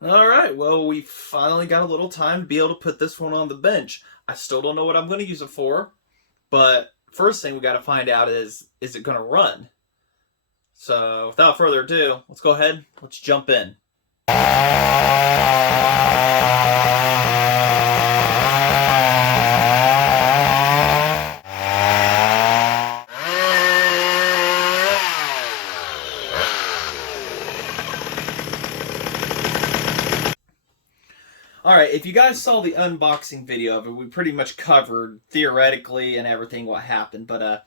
All right, well, we finally got a little time to be able to put this one on the bench. I still don't know what I'm going to use it for, but first thing we got to find out is it going to run? So, without further ado, let's go ahead, let's jump in. Alright, if you guys saw the unboxing video of it, we pretty much covered, theoretically, and everything what happened. But,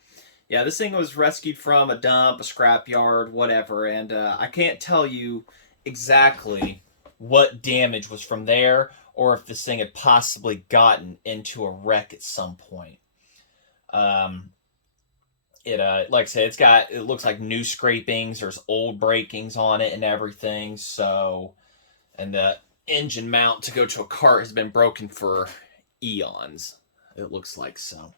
yeah, this thing was rescued from a dump, a scrapyard, whatever, and I can't tell you exactly what damage was from there, or if this thing had possibly gotten into a wreck at some point. Like I said, it looks like new scrapings, there's old breakings on it and everything, so, and the engine mount to go to a Kart has been broken for eons. It looks like so.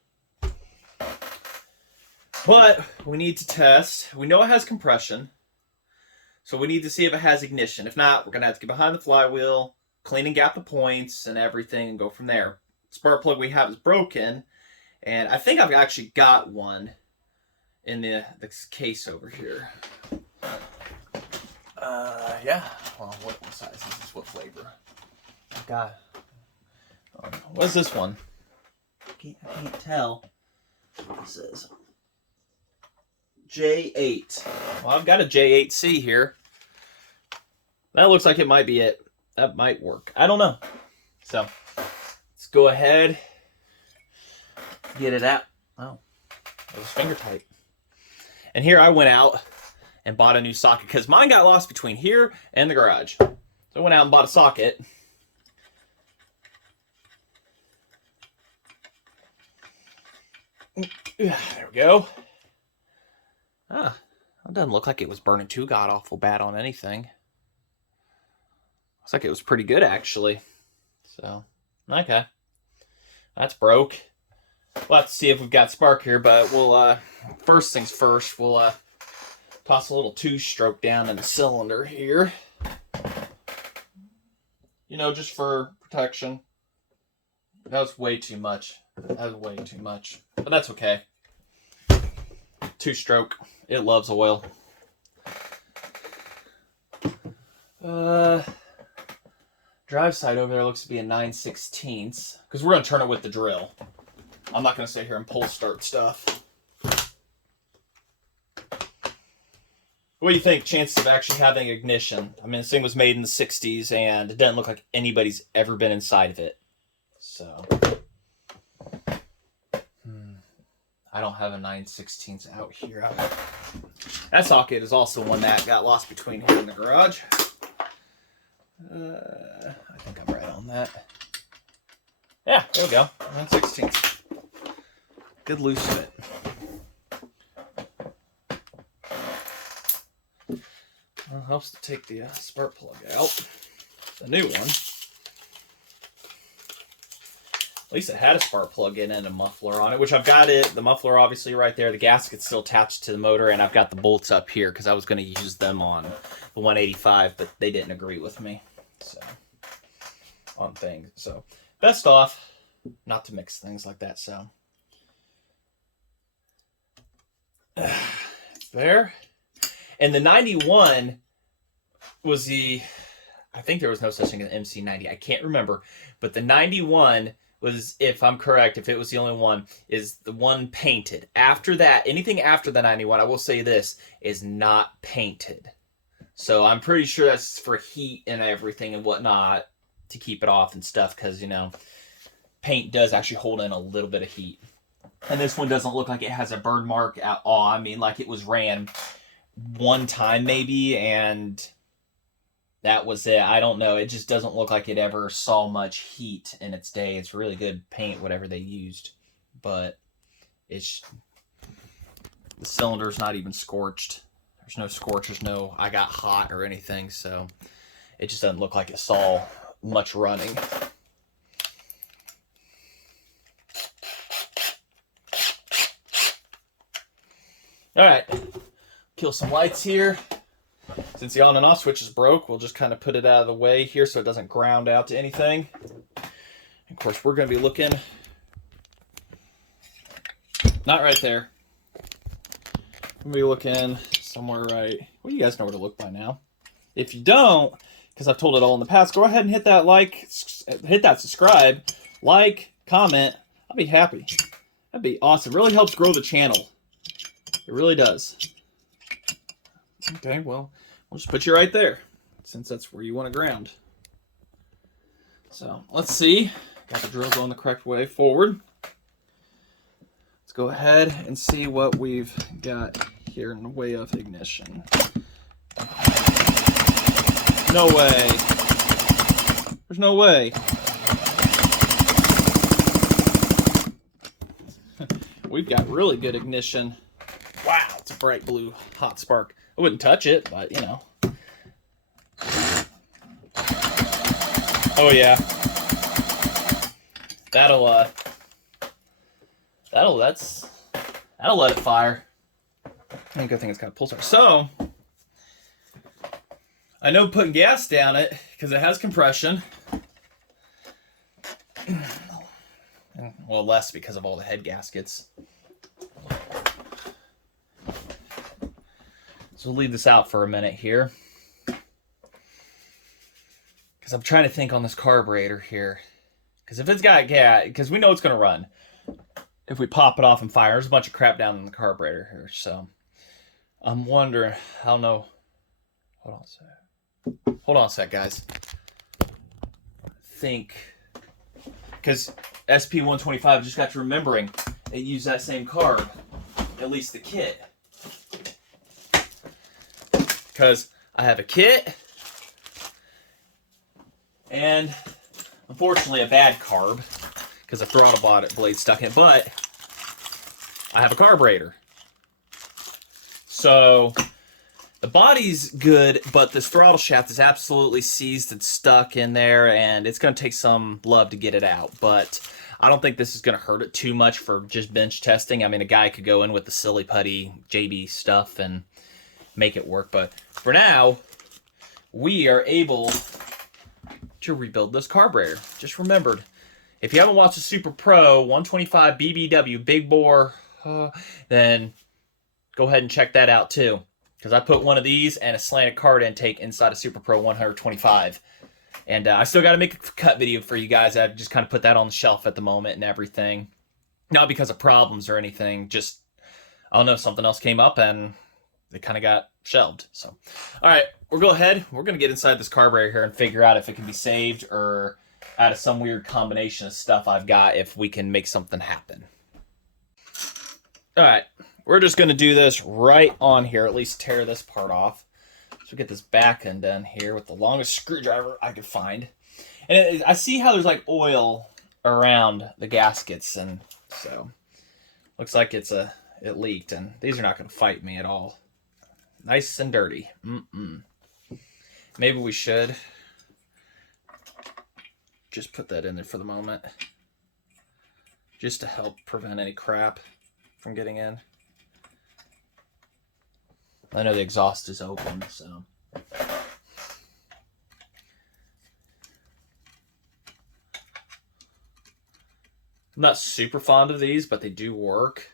But we need to test. We know it has compression, so we need to see if it has ignition. If not, we're going to have to get behind the flywheel, clean and gap the points and everything, and go from there. Spark plug we have is broken, and I think I've actually got one in the case over here. Yeah. Well, what size is this? What flavor? God. What's this one? I can't tell. It says J8. Well, I've got a J8C here. That looks like it might be it. That might work. I don't know. So, let's go ahead. Get it out. Oh, it was finger tight. And here I went out and bought a new socket because mine got lost between here and the garage. So I went out and bought a socket. There we go. Ah, that doesn't look like it was burning too god awful bad on anything. Looks like it was pretty good actually. So, okay. That's broke. We'll have to see if we've got spark here, but we'll, first things first, we'll, toss a little two-stroke down in the cylinder here. You know, just for protection. That was way too much. That was way too much. But that's okay. Two-stroke. It loves oil. Drive side over there looks to be a 9/16. Because we're going to turn it with the drill. I'm not going to sit here and pull start stuff. What do you think? Chances of actually having ignition? I mean, this thing was made in the 60s, and it doesn't look like anybody's ever been inside of it. So, I don't have a 9/16 out here. That socket is also one that got lost between here and the garage. I think I'm right on that. Yeah, there we go. 9/16. Good loose fit. Well, helps to take the spark plug out. The new one. At least it had a spark plug in and a muffler on it, which I've got it. The muffler obviously right there. The gasket's still attached to the motor, and I've got the bolts up here because I was going to use them on the 185, but they didn't agree with me. So, on things. So, best off not to mix things like that. So, there. And the 91 was I think there was no such thing as an MC90. I can't remember. But the 91 was, if I'm correct, if it was the only one, is the one painted. After that, anything after the 91, I will say this, is not painted. So I'm pretty sure that's for heat and everything and whatnot to keep it off and stuff because, you know, paint does actually hold in a little bit of heat. And this one doesn't look like it has a burn mark at all. I mean, like it was ran one time maybe, and that was it. I don't know. It just doesn't look like it ever saw much heat in its day. It's really good paint, whatever they used. But it's the cylinder's not even scorched. There's no scorch. There's no I got hot or anything. So it just doesn't look like it saw much running. All right. Kill some lights here. Since the on and off switch is broke, we'll just kind of put it out of the way here so it doesn't ground out to anything. Of course, we're going to be looking, not right there. We're going to be looking somewhere right. Well, you guys know where to look by now. If you don't, because I've told it all in the past, go ahead and hit that like, hit that subscribe, like, comment. I'll be happy. That'd be awesome. It really helps grow the channel. It really does. Okay, well, we'll just put you right there, since that's where you want to ground. So, let's see. Got the drill going the correct way forward. Let's go ahead and see what we've got here in the way of ignition. No way. There's no way. We've got really good ignition. Wow, it's a bright blue hot spark. I wouldn't touch it, but you know. Oh yeah. That'll let it fire. And good thing it's got a pulsar. So I know putting gas down it because it has compression. Well, less because of all the head gaskets. So we'll leave this out for a minute here. Because I'm trying to think on this carburetor here. Because if it's got gas, because we know it's going to run. If we pop it off and fire, there's a bunch of crap down in the carburetor here. So I'm wondering, I don't know. Hold on a sec. Hold on a sec, guys. Think, because SP125, just got to remembering, it used that same carb, at least the kit. Because I have a kit, and unfortunately a bad carb, because the throttle blade stuck in it, but I have a carburetor. So the body's good, but this throttle shaft is absolutely seized and stuck in there, and it's going to take some love to get it out. But I don't think this is going to hurt it too much for just bench testing. I mean, a guy could go in with the silly putty JB stuff and make it work. But for now, we are able to rebuild this carburetor. Just remembered, if you haven't watched the Super Pro 125 BBW Big Bore, then go ahead and check that out too. Because I put one of these and a slanted card intake inside a Super Pro 125. And I still got to make a cut video for you guys. I've just kind of put that on the shelf at the moment and everything. Not because of problems or anything. Just, I don't know, something else came up and it kind of got shelved. So, all right, we'll go ahead. We're going to get inside this carburetor here and figure out if it can be saved or out of some weird combination of stuff I've got, if we can make something happen. All right. We're just going to do this right on here, at least tear this part off. So get this back end done here with the longest screwdriver I could find. And I see how there's like oil around the gaskets, and so looks like it leaked, and these are not going to fight me at all. Nice and dirty. Maybe we should just put that in there for the moment, just to help prevent any crap from getting in. I know the exhaust is open, so. I'm not super fond of these, but they do work.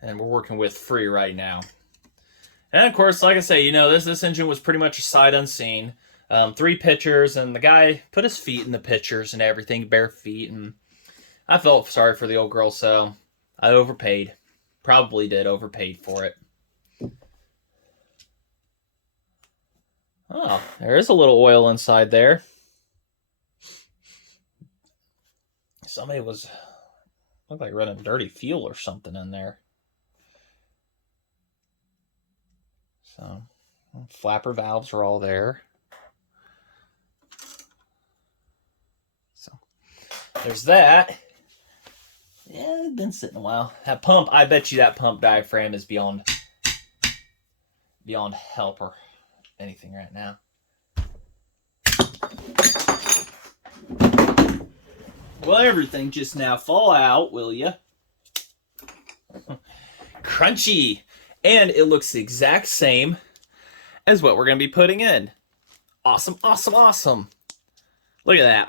And we're working with free right now. And of course, like I say, you know, this engine was pretty much a sight unseen. 3 pitchers, and the guy put his feet in the pitchers and everything, bare feet, and I felt sorry for the old girl, so I overpaid. Probably did overpaid for it. Oh, there is a little oil inside there. Somebody looked like running dirty fuel or something in there. So, flapper valves are all there. So, there's that. Yeah, it's been sitting a while. That pump, I bet you that pump diaphragm is beyond help or anything right now. Will everything just now fall out, will ya? Crunchy. And it looks the exact same as what we're going to be putting in. Awesome, awesome, awesome. Look at that.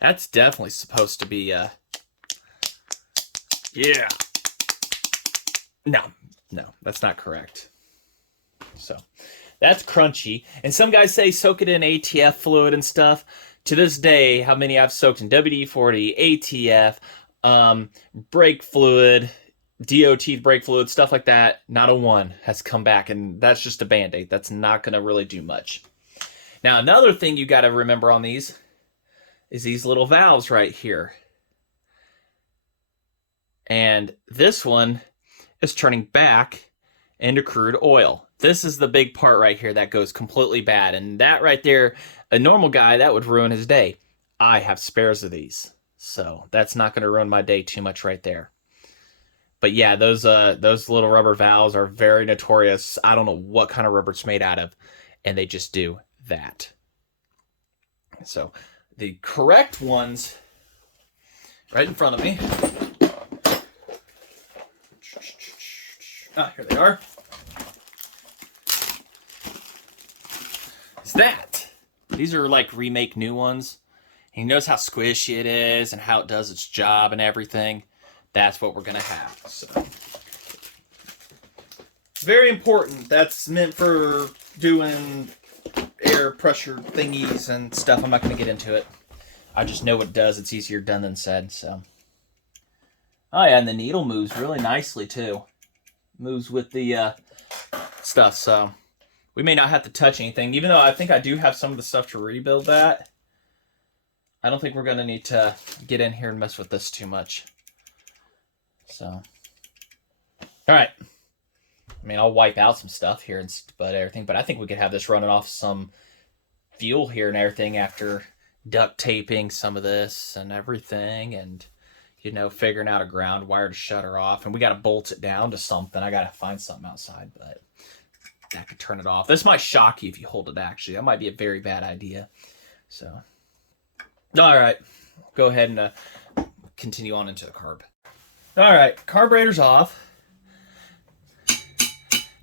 That's definitely supposed to be, yeah. No, that's not correct. So, that's crunchy. And some guys say soak it in ATF fluid and stuff. To this day, how many I've soaked in WD-40, ATF, brake fluid, DOT brake fluid, stuff like that, not a one has come back, and that's just a Band-Aid. That's not going to really do much. Now, another thing you got to remember on these is these little valves right here. And this one is turning back into crude oil. This is the big part right here that goes completely bad. And that right there, a normal guy, that would ruin his day. I have spares of these, so that's not going to ruin my day too much right there. But yeah, those little rubber valves are very notorious. I don't know what kind of rubber it's made out of, and they just do that. So the correct ones right in front of me. Ah, here they are. Is that. These are like remake new ones. He knows how squishy it is and how it does its job and everything. That's what we're going to have. So, very important. That's meant for doing air pressure thingies and stuff. I'm not going to get into it. I just know what it does. It's easier done than said. So, oh yeah, and the needle moves really nicely too. Moves with the stuff. So, we may not have to touch anything, even though I think I do have some of the stuff to rebuild that. I don't think we're going to need to get in here and mess with this too much. So, all right. I mean, I'll wipe out some stuff here and everything, but I think we could have this running off some fuel here and everything after duct taping some of this and everything, and you know, figuring out a ground wire to shut her off. And we got to bolt it down to something. I got to find something outside, but that could turn it off. This might shock you if you hold it, actually. That might be a very bad idea. So, all right. Go ahead and continue on into the carb. All right. Carburetor's off.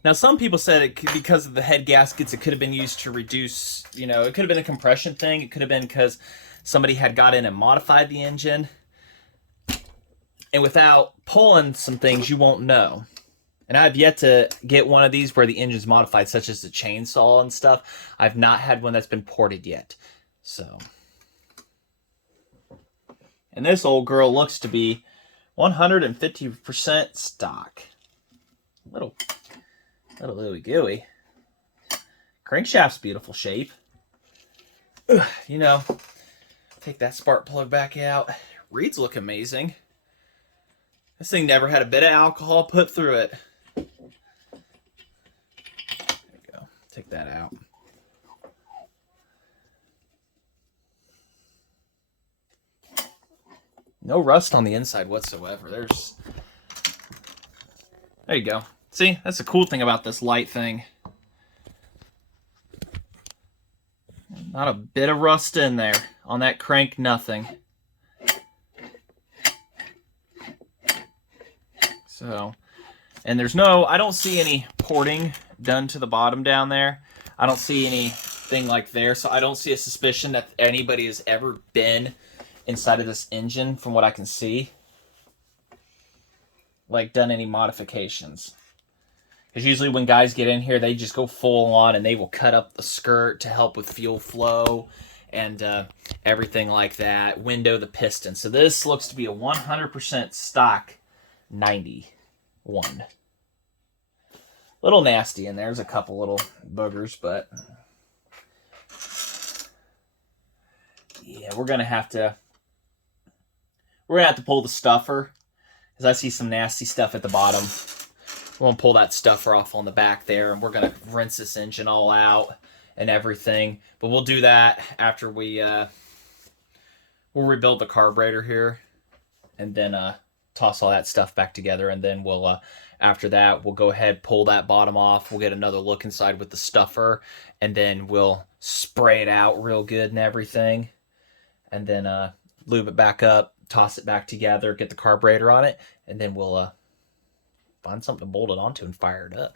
Now, some people said it could, because of the head gaskets, it could have been used to reduce, you know, it could have been a compression thing. It could have been because somebody had got in and modified the engine. And without pulling some things, you won't know. And I've yet to get one of these where the engine's modified, such as the chainsaw and stuff. I've not had one that's been ported yet. So. And this old girl looks to be 150% stock. Little ooey gooey. Crankshaft's beautiful shape. Ugh, you know, take that spark plug back out. Reeds look amazing. This thing never had a bit of alcohol put through it. There you go. Take that out. No rust on the inside whatsoever. There you go. See, that's the cool thing about this light thing. Not a bit of rust in there. On that crank, nothing. So, and there's no, I don't see any porting done to the bottom down there. I don't see anything like there, so I don't see a suspicion that anybody has ever been inside of this engine, from what I can see, like done any modifications. Because usually when guys get in here, they just go full on and they will cut up the skirt to help with fuel flow and everything like that. Window the piston. So this looks to be a 100% stock 91. Little nasty in there. There's a couple little boogers, but yeah, we're gonna have to pull the stuffer, because I see some nasty stuff at the bottom. We're going to pull that stuffer off on the back there, and we're going to rinse this engine all out and everything. But we'll do that after we'll rebuild the carburetor here, and then toss all that stuff back together. And then we'll, after that, we'll go ahead, pull that bottom off. We'll get another look inside with the stuffer, and then we'll spray it out real good and everything. And then lube it back up, toss it back together, get the carburetor on it, and then we'll find something to bolt it onto and fire it up.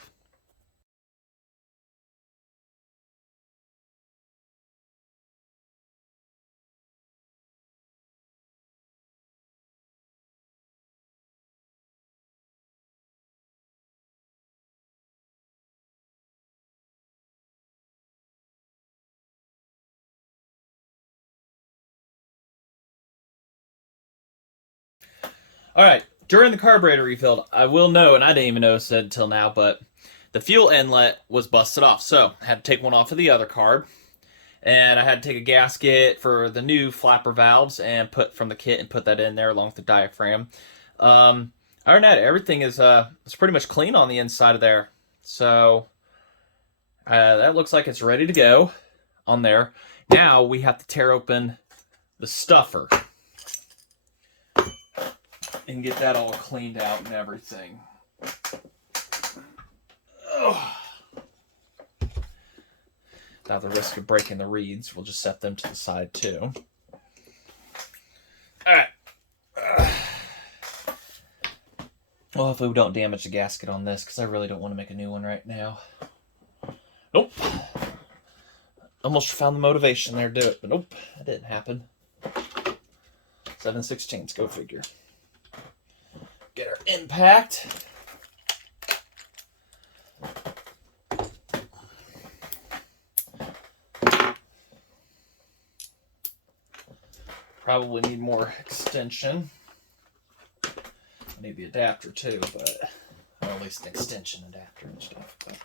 All right, during the carburetor refill, I will know, and I didn't even notice it until now, but the fuel inlet was busted off. So I had to take one off of the other carb, and I had to take a gasket for the new flapper valves and put from the kit and put that in there along with the diaphragm. Other than that, everything is it's pretty much clean on the inside of there. So that looks like it's ready to go on there. Now we have to tear open the stuffer and get that all cleaned out and everything. Ugh. Now the risk of breaking the reeds, we'll just set them to the side too. Alright. Well, hopefully we don't damage the gasket on this, because I really don't want to make a new one right now. Nope. Almost found the motivation there to do it, but nope, that didn't happen. 7/16, go figure. Get our impact. Probably need more extension. I need the adapter too, but or at least an extension adapter and stuff. But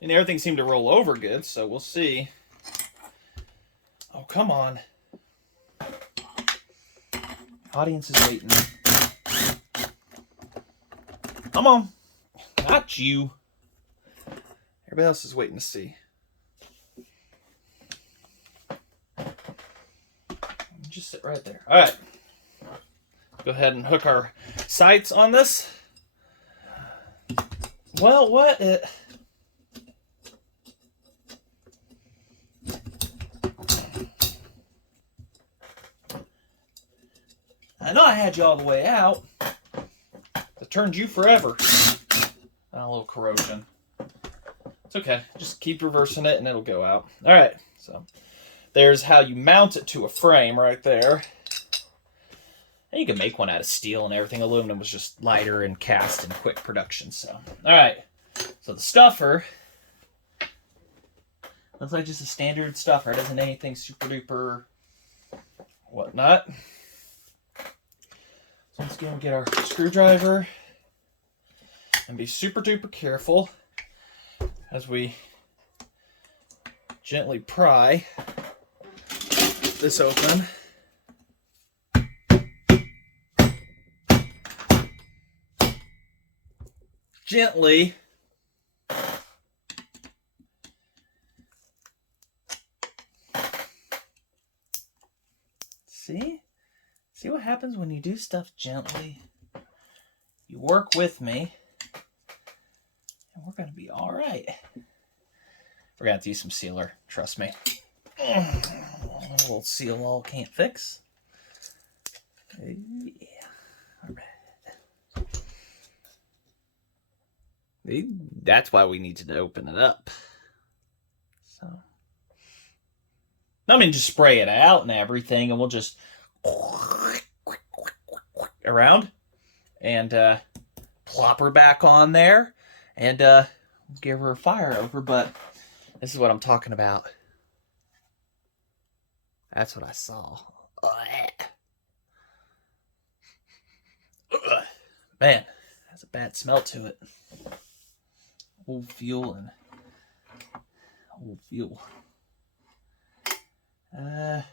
and everything seemed to roll over good, so we'll see. Oh, come on. Audience is waiting. Come on. Not you. Everybody else is waiting to see. Just sit right there. All right. Go ahead and hook our sights on this. Well, what? I know I had you all the way out. It turned you forever. A little corrosion. It's okay. Just keep reversing it and it'll go out. All right. So there's how you mount it to a frame right there. And you can make one out of steel and everything. Aluminum was just lighter and cast in quick production. So, all right. So the stuffer looks like just a standard stuffer. It doesn't anything super duper whatnot. So let's go and get our screwdriver and be super duper careful as we gently pry this open. Gently. See? See what happens when you do stuff gently? You work with me, and we're going to be all right. We're going to have to use some sealer, trust me. A little seal all can't fix. Yeah, all right. That's why we need to open it up. So, I mean, just spray it out and everything, and we'll just around and plop her back on there and give her a fire over. But this is what I'm talking about. That's what I saw. Man, has a bad smell to it. Old fuel and old fuel. I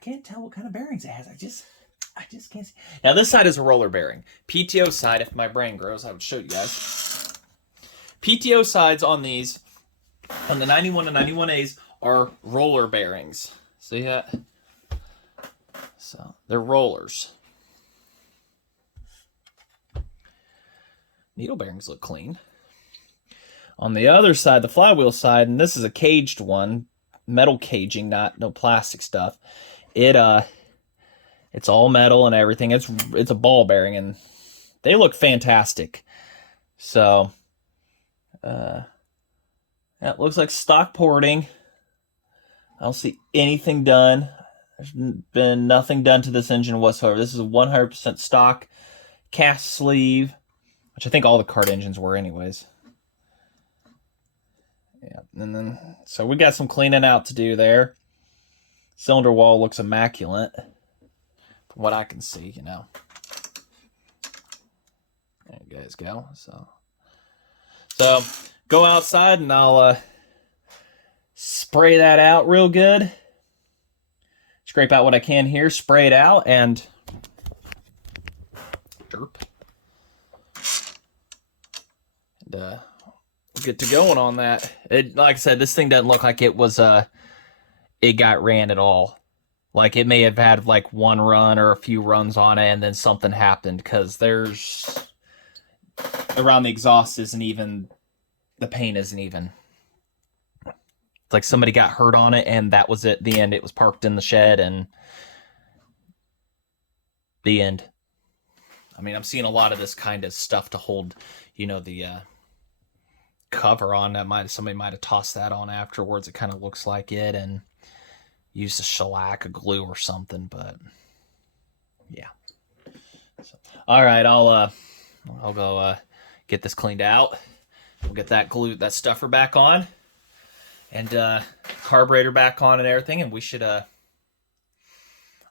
can't tell what kind of bearings it has. I just can't see. Now this side is a roller bearing. PTO side, if my brain grows, I would show you guys. PTO sides on these, on the 91 and 91As, are roller bearings. See that? So they're rollers. needle bearings look clean. On the other side, the flywheel side, and this is a caged one, metal caging, no plastic stuff. It's all metal and everything. It's a ball bearing, and they look fantastic. So, it looks like stock porting. I don't see anything done. There's been nothing done to this engine whatsoever. This is a 100% stock cast sleeve, which I think all the Kart engines were anyways. Yeah, and then, so we got some cleaning out to do there. Cylinder wall looks immaculate, from what I can see, you know. There you guys go. So go outside and I'll spray that out real good. Scrape out what I can here, spray it out, and derp. And we'll get to going on that. Like I said, this thing doesn't look like it was it got ran at all. Like it may have had like one run or a few runs on it, and then something happened, because there's around the exhaust isn't even, the paint isn't even. It's like somebody got hurt on it, and that was it. The end. It was parked in the shed, and the end. I mean, I'm seeing a lot of this kind of stuff to hold, you know, the cover on. Somebody might have tossed that on afterwards. It kind of looks like it, and used a shellac, a glue or something. But yeah. So, all right, I'll go get this cleaned out. We'll get that stuffer back on, and carburetor back on and everything, and we should I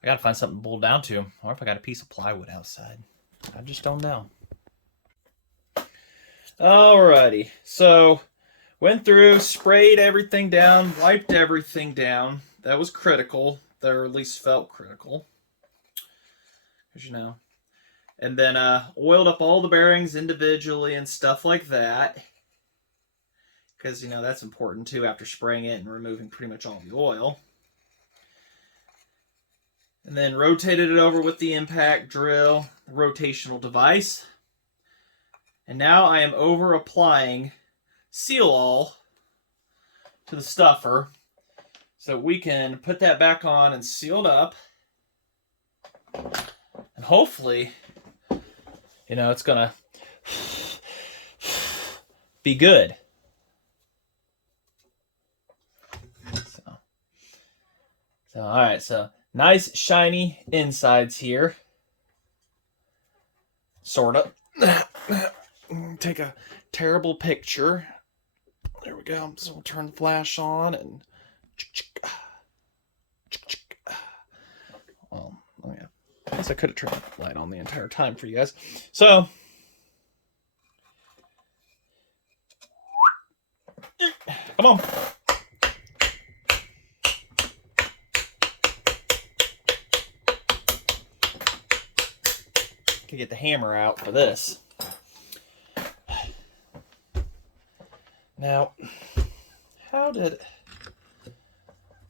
gotta find something to bolt down to, or if I got a piece of plywood outside. I just don't know. Alrighty, so went through, sprayed everything down, wiped everything down. That was critical, or at least felt critical, because you know. And then oiled up all the bearings individually and stuff like that, because, you know, that's important too after spraying it and removing pretty much all the oil. And then rotated it over with the impact drill, the rotational device. And now I am over applying Seal All to the stuffer, so we can put that back on and seal it up. And hopefully, you know, it's gonna be good. So all right, so nice shiny insides here. Sort of. Take a terrible picture. There we go. So we'll turn the flash on and. Well, oh yeah. I guess I could have turned the light on the entire time for you guys. So. Come on. Could get the hammer out for this. Now, how did...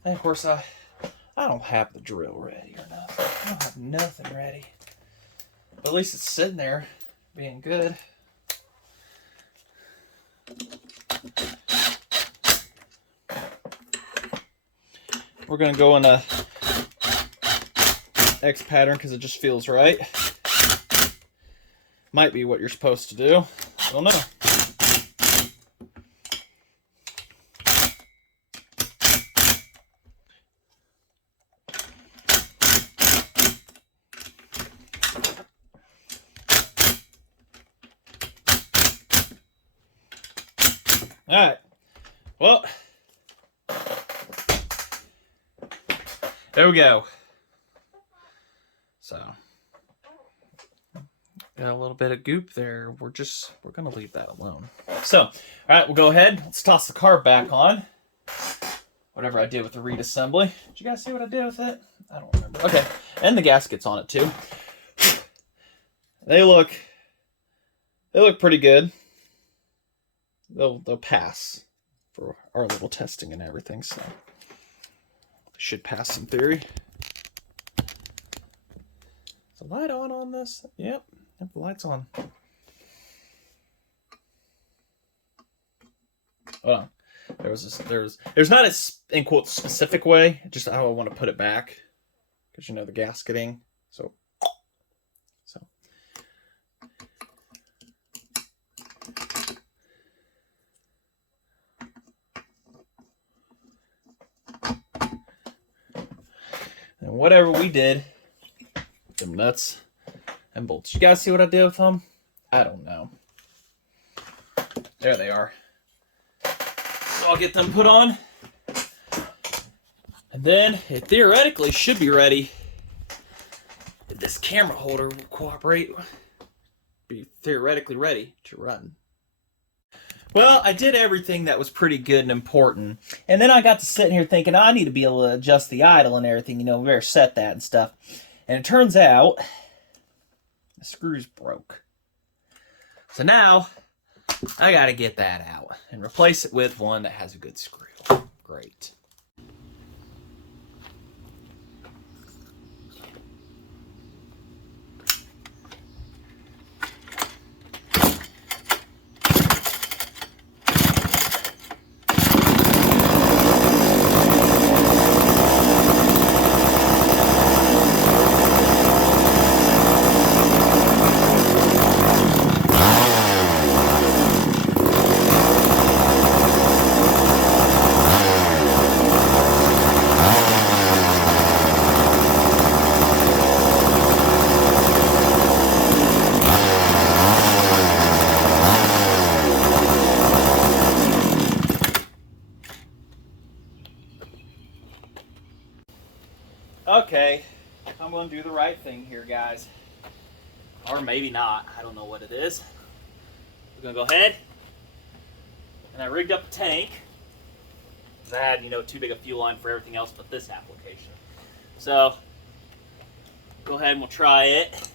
And of course, I don't have the drill ready or nothing. I don't have nothing ready. But at least it's sitting there being good. We're going to go in a X pattern because it just feels right. Might be what you're supposed to do. I don't know. All right. Well, there we go. So, got a little bit of goop there. We're going to leave that alone. So, all right, we'll go ahead. Let's toss the carb back on. Whatever I did with the reed assembly. Did you guys see what I did with it? I don't remember. Okay, and the gaskets on it too. They look pretty good. They'll pass for our little testing and everything, so should pass in theory. Is the light on this? Yep, the light's on. Hold on. There's not a in quote specific way, just how I want to put it back, because you know the gasketing. So. And whatever we did, them nuts and bolts. You guys see what I did with them? I don't know. There they are. So I'll get them put on. And then it theoretically should be ready. If this camera holder will cooperate, be theoretically ready to run. Well, I did everything that was pretty good and important. And then I got to sitting here thinking, I need to be able to adjust the idle and everything. You know, we better set that and stuff. And it turns out, the screws broke. So now, I got to get that out and replace it with one that has a good screw. Great. Okay, I'm going to do the right thing here, guys. Or maybe not. I don't know what it is. We're going to go ahead. And I rigged up a tank. Because I had, you know, too big a fuel line for everything else but this application. So, go ahead and we'll try it.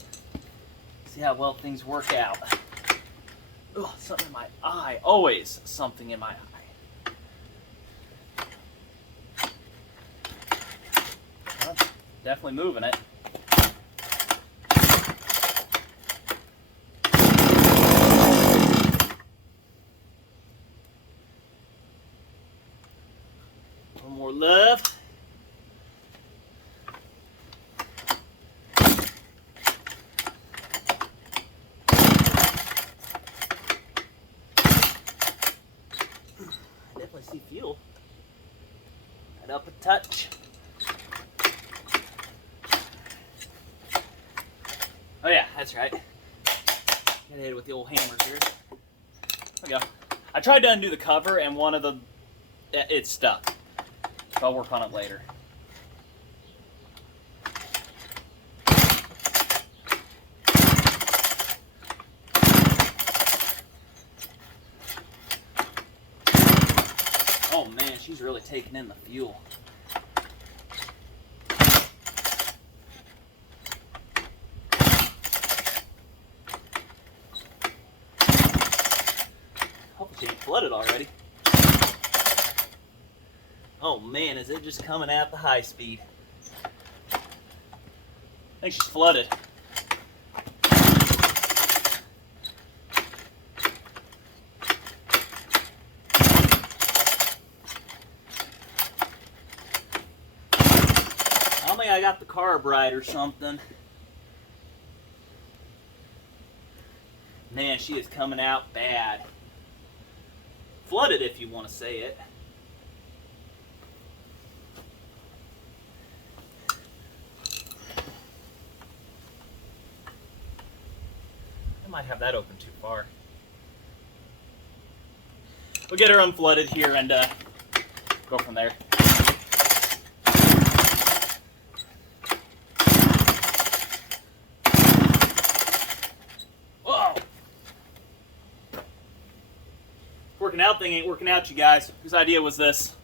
See how well things work out. Oh, something in my eye. Always something in my eye. Definitely moving it. One more left. I definitely see fuel. Right up a touch. Oh yeah, that's right. Gotta hit it with the old hammers here. There we go. I tried to undo the cover and one of the... it's stuck. So I'll work on it later. Oh man, she's really taking in the fuel. Hopefully she ain't flooded already. Oh man, is it just coming at the high speed? I think she's flooded. I don't think I got the carb right or something. Man, she is coming out bad. Flooded, if you want to say it. I might have that open too far. We'll get her unflooded here and go from there. Whoa! Working out thing ain't working out, you guys. Whose idea was this?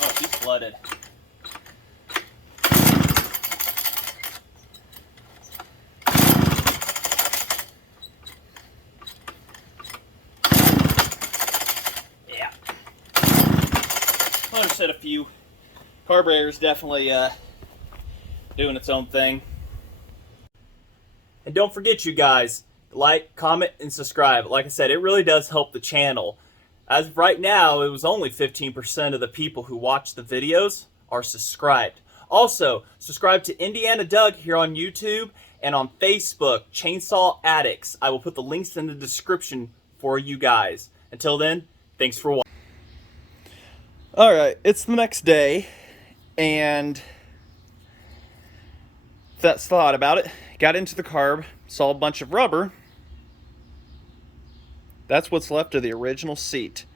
Oh, she's flooded. Yeah. I'll just set a few. Carburetor's definitely doing its own thing. And don't forget, you guys, like, comment, and subscribe. Like I said, it really does help the channel. As of right now, it was only 15% of the people who watch the videos are subscribed. Also, subscribe to Indiana Doug here on YouTube and on Facebook, Chainsaw Addicts. I will put the links in the description for you guys. Until then, thanks for watching. Alright, it's the next day, and that's thought about it. Got into the carb, saw a bunch of rubber. That's what's left of the original seat.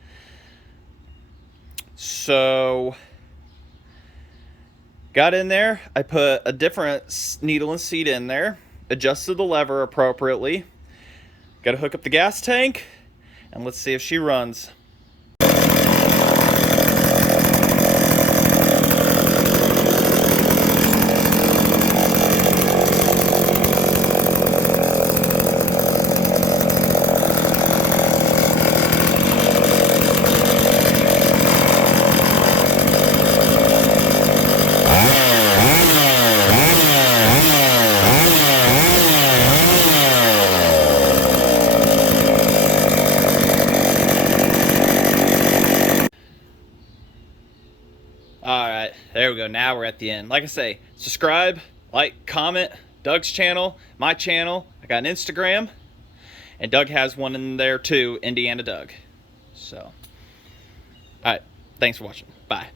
So, got in there. I put a different needle and seat in there. Adjusted the lever appropriately. Got to hook up the gas tank. And let's see if she runs. Alright, there we go. Now we're at the end. Like I say, subscribe, like, comment, Doug's channel, my channel. I got an Instagram, and Doug has one in there too, Indiana Doug. So, alright, thanks for watching. Bye.